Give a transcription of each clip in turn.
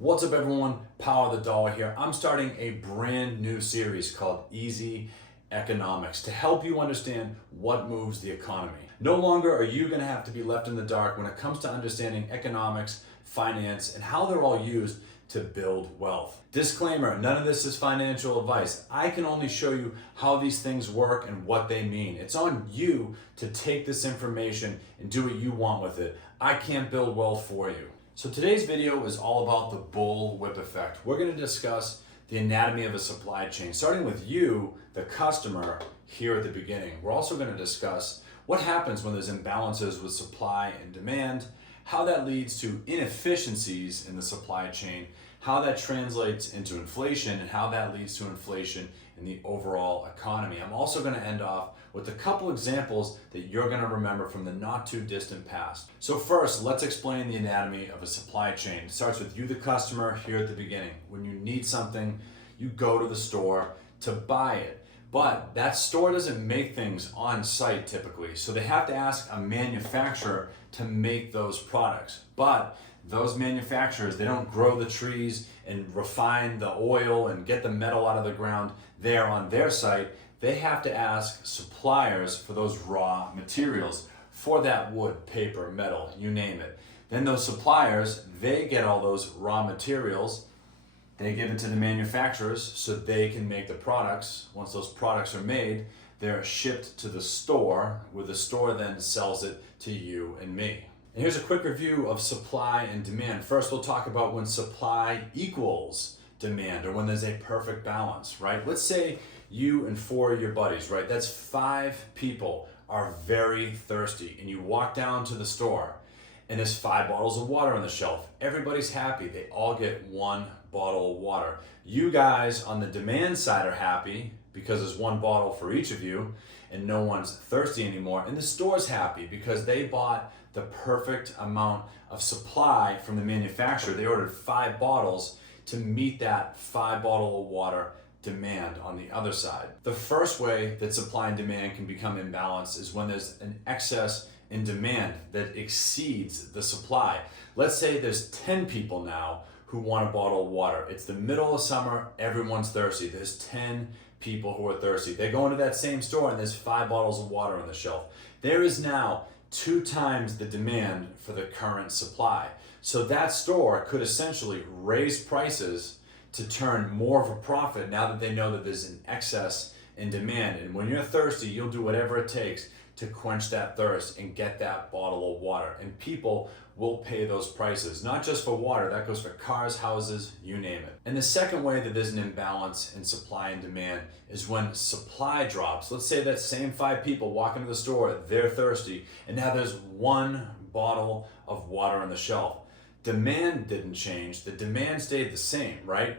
What's up everyone, Power the Dollar here. I'm starting a brand new series called Easy Economics to help you understand what moves the economy. No longer are you going to have to be left in the dark when it comes to understanding economics, finance, and how they're all used to build wealth. Disclaimer, none of this is financial advice. I can only show you how these things work and what they mean. It's on you to take this information and do what you want with it. I can't build wealth for you. So today's video is all about the bullwhip effect. We're going to discuss the anatomy of a supply chain, starting with you, the customer, here at the beginning. We're also going to discuss what happens when there's imbalances with supply and demand, how that leads to inefficiencies in the supply chain, how that translates into inflation, and how that leads to inflation in the overall economy. I'm also going to end off with a couple examples that you're going to remember from the not too distant past. So first, let's explain the anatomy of a supply chain. It starts with you, the customer, here at the beginning. When you need something, you go to the store to buy it. But that store doesn't make things on site typically, so they have to ask a manufacturer to make those products. But those manufacturers, they don't grow the trees and refine the oil and get the metal out of the ground there on their site. They have to ask suppliers for those raw materials for that wood, paper, metal, you name it. Then those suppliers, they get all those raw materials, they give it to the manufacturers so they can make the products. Once those products are made, they're shipped to the store, where the store then sells it to you and me. And here's a quick review of supply and demand. First, we'll talk about when supply equals demand, or when there's a perfect balance, right? Let's say you and 4 of your buddies, right? That's 5 people are very thirsty, and you walk down to the store and there's 5 bottles of water on the shelf. Everybody's happy. They all get 1 bottle of water. You guys on the demand side are happy because there's 1 bottle for each of you and no one's thirsty anymore. And the store's happy because they bought the perfect amount of supply from the manufacturer. They ordered 5 bottles to meet that 5 bottle of water demand on the other side. The first way that supply and demand can become imbalanced is when there's an excess in demand that exceeds the supply. Let's say there's 10 people now who want a bottle of water. It's the middle of summer, everyone's thirsty. There's 10 people who are thirsty. They go into that same store and there's 5 bottles of water on the shelf. There is now 2 times the demand for the current supply. So that store could essentially raise prices to turn more of a profit now that they know that there's an excess in demand. And when you're thirsty, you'll do whatever it takes to quench that thirst and get that bottle of water. And people will pay those prices, not just for water, that goes for cars, houses, you name it. And the second way that there's an imbalance in supply and demand is when supply drops. Let's say that same 5 people walk into the store, they're thirsty, and now there's 1 bottle of water on the shelf. Demand didn't change, the demand stayed the same, right?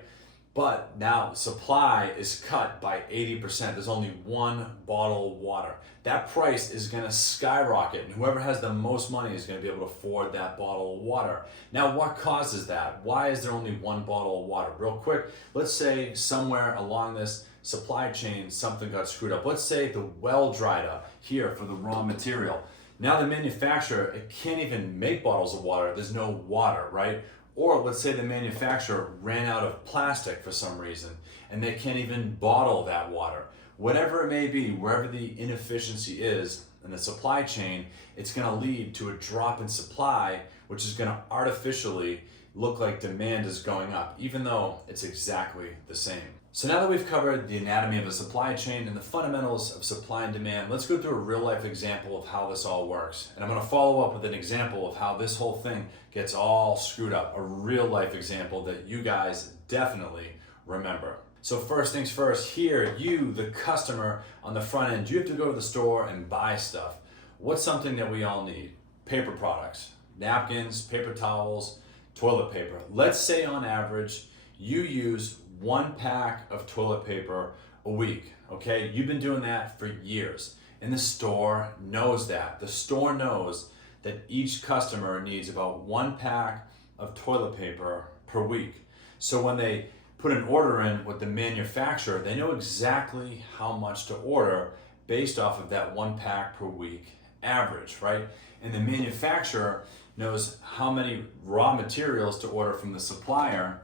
But now supply is cut by 80%. There's only 1 bottle of water. That price is going to skyrocket, and whoever has the most money is going to be able to afford that bottle of water. Now, what causes that? Why is there only 1 bottle of water? Real quick, let's say somewhere along this supply chain something got screwed up. Let's say the well dried up here for the raw material. Now the manufacturer, it can't even make bottles of water. There's no water, right? Or let's say the manufacturer ran out of plastic for some reason and they can't even bottle that water. Whatever it may be, wherever the inefficiency is in the supply chain, it's going to lead to a drop in supply, which is going to artificially look like demand is going up, even though it's exactly the same. So now that we've covered the anatomy of a supply chain and the fundamentals of supply and demand, let's go through a real life example of how this all works. And I'm going to follow up with an example of how this whole thing gets all screwed up, a real life example that you guys definitely remember. So first things first, here, you, the customer on the front end, you have to go to the store and buy stuff. What's something that we all need? Paper products, napkins, paper towels, toilet paper. Let's say on average, you use 1 pack of toilet paper a week, okay? You've been doing that for years. And the store knows that. The store knows that each customer needs about 1 pack of toilet paper per week. So when they put an order in with the manufacturer, they know exactly how much to order based off of that 1 pack per week average, right? And the manufacturer knows how many raw materials to order from the supplier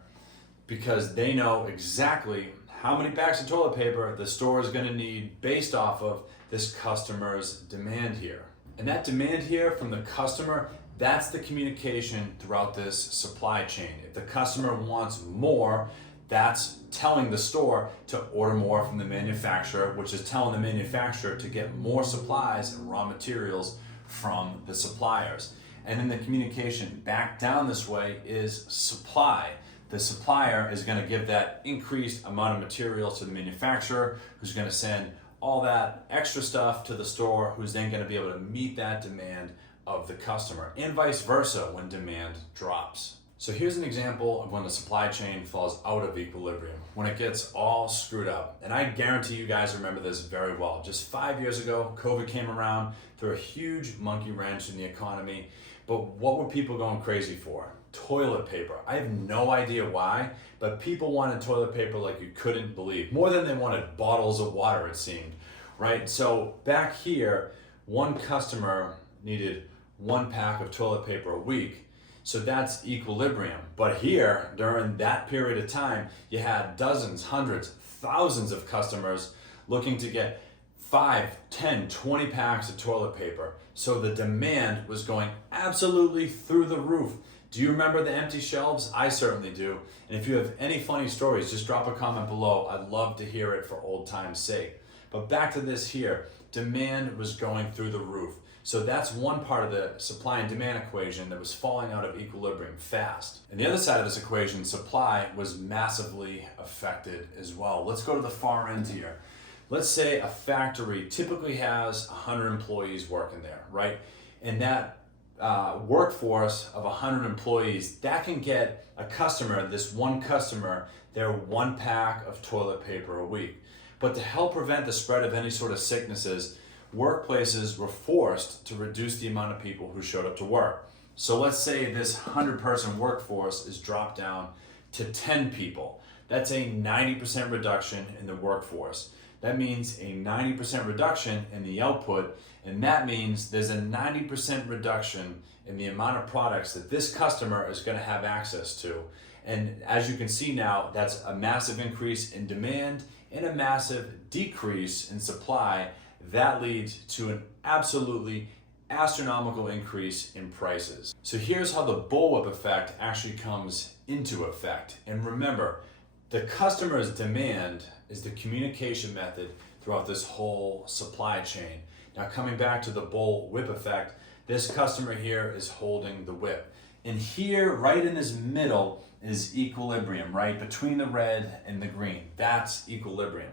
because they know exactly how many packs of toilet paper the store is going to need based off of this customer's demand here. And that demand here from the customer, that's the communication throughout this supply chain. If the customer wants more, that's telling the store to order more from the manufacturer, which is telling the manufacturer to get more supplies and raw materials from the suppliers. And then the communication back down this way is supply. The supplier is going to give that increased amount of materials to the manufacturer, who's going to send all that extra stuff to the store, who's then going to be able to meet that demand of the customer, and vice versa when demand drops. So here's an example of when the supply chain falls out of equilibrium, when it gets all screwed up. And I guarantee you guys remember this very well. Just 5 years ago, COVID came around, threw a huge monkey wrench in the economy. But what were people going crazy for? Toilet paper. I have no idea why, but people wanted toilet paper like you couldn't believe. More than they wanted bottles of water, it seemed, right? So back here, one customer needed 1 pack of toilet paper a week. So that's equilibrium. But here, during that period of time, you had dozens, hundreds, thousands of customers looking to get 5, 10, 20 packs of toilet paper. So the demand was going absolutely through the roof. Do you remember the empty shelves? I certainly do. And if you have any funny stories, just drop a comment below. I'd love to hear it for old time's sake. But back to this here, demand was going through the roof. So that's one part of the supply and demand equation that was falling out of equilibrium fast. And the other side of this equation, supply, was massively affected as well. Let's go to the far end here. Let's say a factory typically has 100 employees working there, right? And that workforce of 100 employees, that can get a customer, this one customer, their 1 pack of toilet paper a week. But to help prevent the spread of any sort of sicknesses, workplaces were forced to reduce the amount of people who showed up to work. So let's say this 100-person workforce is dropped down to 10 people. That's a 90% reduction in the workforce. That means a 90% reduction in the output, and that means there's a 90% reduction in the amount of products that this customer is going to have access to. And as you can see now, that's a massive increase in demand and a massive decrease in supply. That leads to an absolutely astronomical increase in prices. So here's how the bullwhip effect actually comes into effect. And remember, the customer's demand is the communication method throughout this whole supply chain. Now coming back to the bullwhip effect, this customer here is holding the whip. And here, right in this middle, is equilibrium, right? Between the red and the green, that's equilibrium.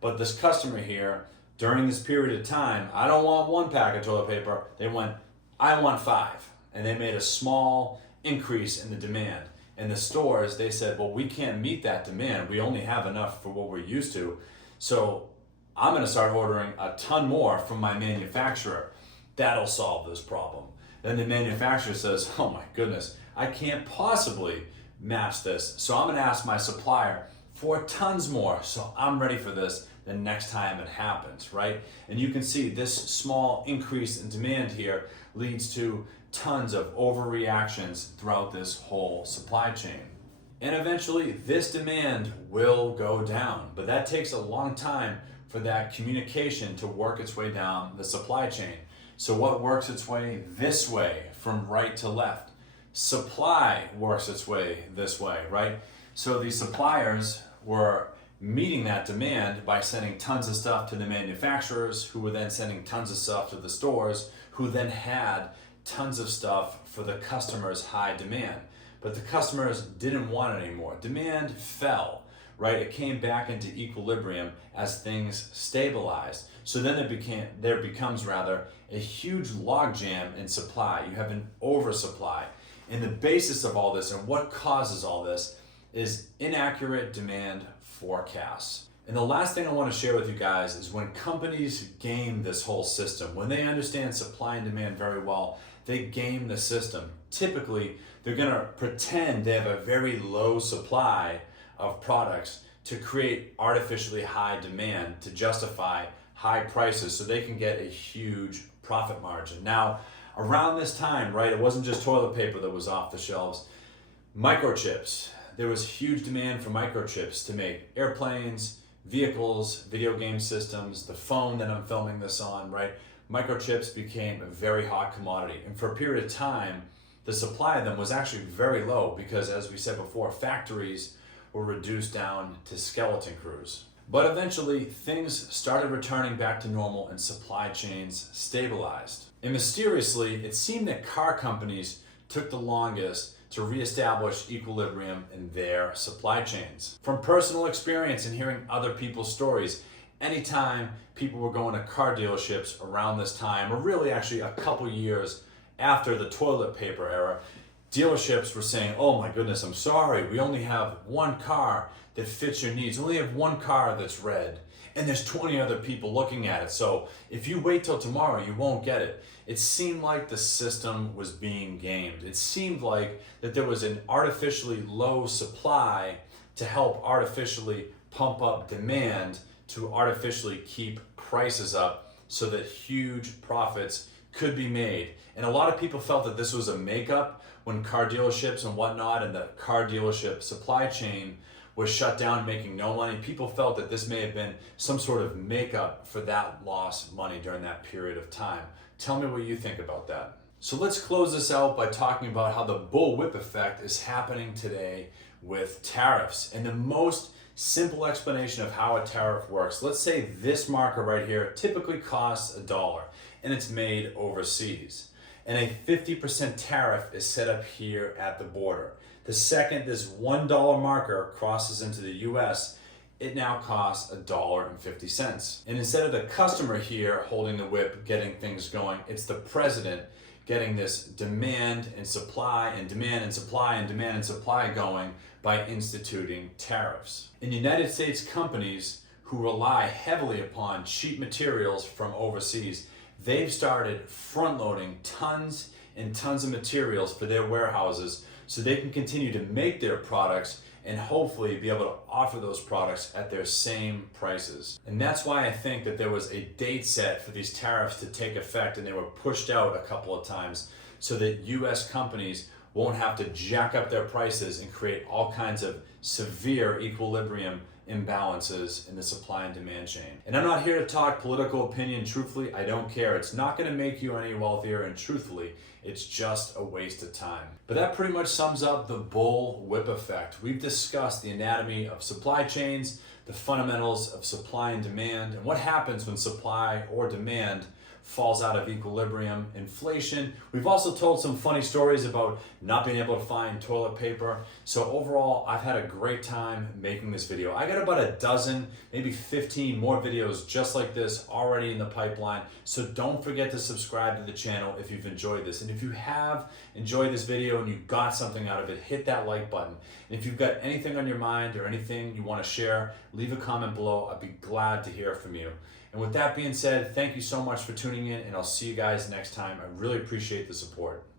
But this customer here, during this period of time, I don't want 1 pack of toilet paper. They went, I want 5. And they made a small increase in the demand. And the stores, they said, well, we can't meet that demand. We only have enough for what we're used to. So I'm gonna start ordering a ton more from my manufacturer. That'll solve this problem. Then the manufacturer says, oh my goodness, I can't possibly match this. So I'm gonna ask my supplier for tons more. So I'm ready for this the next time it happens, right? And you can see this small increase in demand here leads to tons of overreactions throughout this whole supply chain. And eventually this demand will go down, but that takes a long time for that communication to work its way down the supply chain. So what works its way this way from right to left? Supply works its way this way, right? So these suppliers were meeting that demand by sending tons of stuff to the manufacturers, who were then sending tons of stuff to the stores, who then had tons of stuff for the customers' high demand. But the customers didn't want it anymore. Demand fell, right? It came back into equilibrium as things stabilized. So then there becomes a huge logjam in supply. You have an oversupply. And the basis of all this and what causes all this is inaccurate demand forecasts. And the last thing I want to share with you guys is when companies game this whole system, when they understand supply and demand very well, they game the system. Typically, they're going to pretend they have a very low supply of products to create artificially high demand to justify high prices so they can get a huge profit margin. Now, Around this time, right, it wasn't just toilet paper that was off the shelves. Microchips. There was huge demand for microchips to make airplanes, vehicles, video game systems, the phone that I'm filming this on, right? Microchips became a very hot commodity. And for a period of time, the supply of them was actually very low because, as we said before, factories were reduced down to skeleton crews. But eventually, things started returning back to normal and supply chains stabilized. And mysteriously, it seemed that car companies took the longest to reestablish equilibrium in their supply chains. From personal experience and hearing other people's stories, anytime people were going to car dealerships around this time, or really actually a couple years after the toilet paper era, dealerships were saying, oh my goodness, I'm sorry, we only have one car that fits your needs. We only have one car that's red, and there's 20 other people looking at it. So if you wait till tomorrow, you won't get it. It seemed like the system was being gamed. It seemed like that there was an artificially low supply to help artificially pump up demand to artificially keep prices up so that huge profits could be made. And a lot of people felt that this was a makeup when car dealerships and whatnot and the car dealership supply chain was shut down, making no money. People felt that this may have been some sort of makeup for that lost money during that period of time. Tell me what you think about that. So let's close this out by talking about how the bullwhip effect is happening today with tariffs. And the most simple explanation of how a tariff works, let's say this marker right here typically costs $1 and it's made overseas. And a 50% tariff is set up here at the border. The second this $1 marker crosses into the US, it now costs $1.50. And instead of the customer here holding the whip, getting things going, it's the president getting this demand and supply and demand and supply and demand and supply going by instituting tariffs. In United States companies who rely heavily upon cheap materials from overseas, they've started front-loading tons and tons of materials for their warehouses so they can continue to make their products and hopefully be able to offer those products at their same prices. And that's why I think that there was a date set for these tariffs to take effect, and they were pushed out a couple of times so that US companies won't have to jack up their prices and create all kinds of severe equilibrium imbalances in the supply and demand chain. And I'm not here to talk political opinion. Truthfully, I don't care. It's not going to make you any wealthier, and truthfully, it's just a waste of time. But that pretty much sums up the bullwhip effect. We've discussed the anatomy of supply chains, the fundamentals of supply and demand, and what happens when supply or demand falls out of equilibrium, inflation. We've also told some funny stories about not being able to find toilet paper. So overall, I've had a great time making this video. I got about a dozen, maybe 15 more videos just like this already in the pipeline. So don't forget to subscribe to the channel if you've enjoyed this. And if you have enjoyed this video and you got something out of it, hit that like button. And if you've got anything on your mind or anything you want to share, leave a comment below. I'd be glad to hear from you. And with that being said, thank you so much for tuning in, and I'll see you guys next time. I really appreciate the support.